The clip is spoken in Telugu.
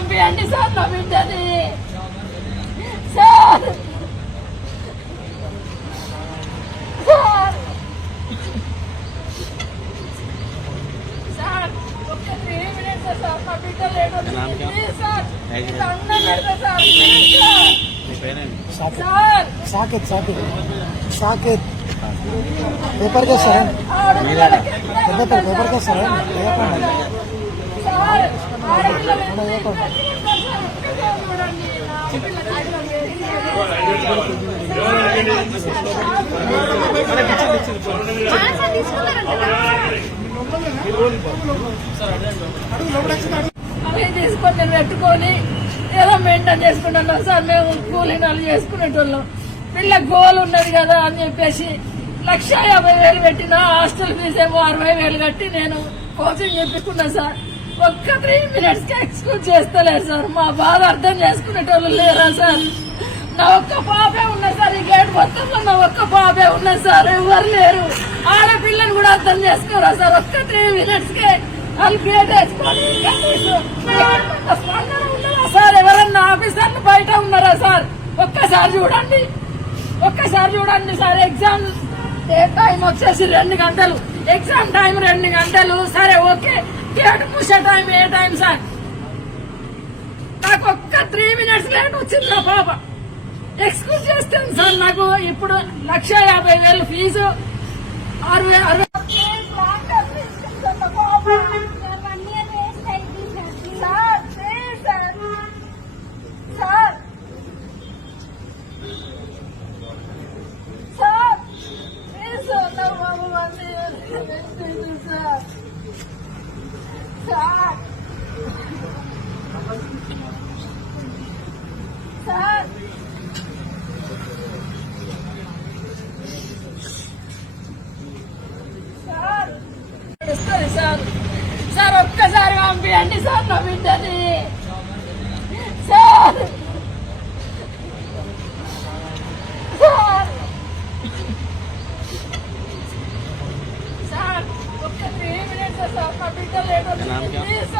పంపించండి సార్ నా బిడ్డని సార్ సార్ సార్ ఒక్క త్రీ మినిట్స్ సార్ నా బిడ్డ లేడు ప్లీజ్ సార్ ఇట్లా అన్నం పెడతా సార్ ప్లీజ్ సార్ మీ పేరేంటి సార్ సాకేత్ సాకేత్ సాకేత్ పేపర్ చేస్తారా ఆడపిల్లలకి పెద్ద పెద్ద పేపర్ చేస్తారా పేపర్ సార్ ఆడపిల్లలకి చూడండి అవి తీసుకొని నేను పెట్టుకొని ఏదో మెయింటైన్ చేసుకుంటున్నాం సార్ మేము కూలీనాలు చేసుకునేటోళ్ళం పిల్ల గోల్ ఉన్నది కదా అని చెప్పేసి లక్ష యాభై వేలు పెట్టిన హాస్టల్ ఫీజు ఏమో అరవై వేలు కట్టి నేను కోచింగ్ చెప్పించుకున్నా సార్. ఒక్క త్రీ మినిట్స్కి ఎక్స్క్యూజ్ చేస్తలేదు సార్. మా బాధ అర్థం చేసుకునేటోళ్ళు లేరా సార్? నా ఒక్క పాపే ఉన్నా సార్ ఈ గేట్ మొత్తంలో నా ఒక్క పాపే ఉన్నా సార్. ఎవరు లేరు. ఆడపిల్లని కూడా అర్థం చేసుకోరా సార్? ఒక్క త్రీ మినిట్స్ కే వాళ్ళు గేట్ వేసుకొని స్పందన సార్? ఎవరన్నా ఆఫీసర్లు బయట ఉన్నారా సార్? ఒక్కసారి చూడండి. ఒక్కసారి చూడండి సార్. ఎగ్జామ్ ఏ టైం వచ్చేసి రెండు గంటలు. ఎగ్జామ్ టైం రెండు గంటలు. సరే ఓకే. గేట్ పూసే టైం ఏ టైం సార్? నాకు ఒక్క త్రీ మినిట్స్ లేట్ వచ్చింది నా పాప. ఎక్స్క్యూజ్ చేస్తాను సార్ నాకు. ఇప్పుడు లక్ష యాభై వేలు ఫీజు. అరవై అరవై sir please sir sir sir please sir నా బాబు మంది సార్ సార్ సార్ సార్ ఒక్కసారి పంపించండి సార్ నా బిడ్డని సార్ సార్ సార్ ఒక్క త్రీ మినిట్స్ సార్ నా బిడ్డ లేడు ప్లీజ్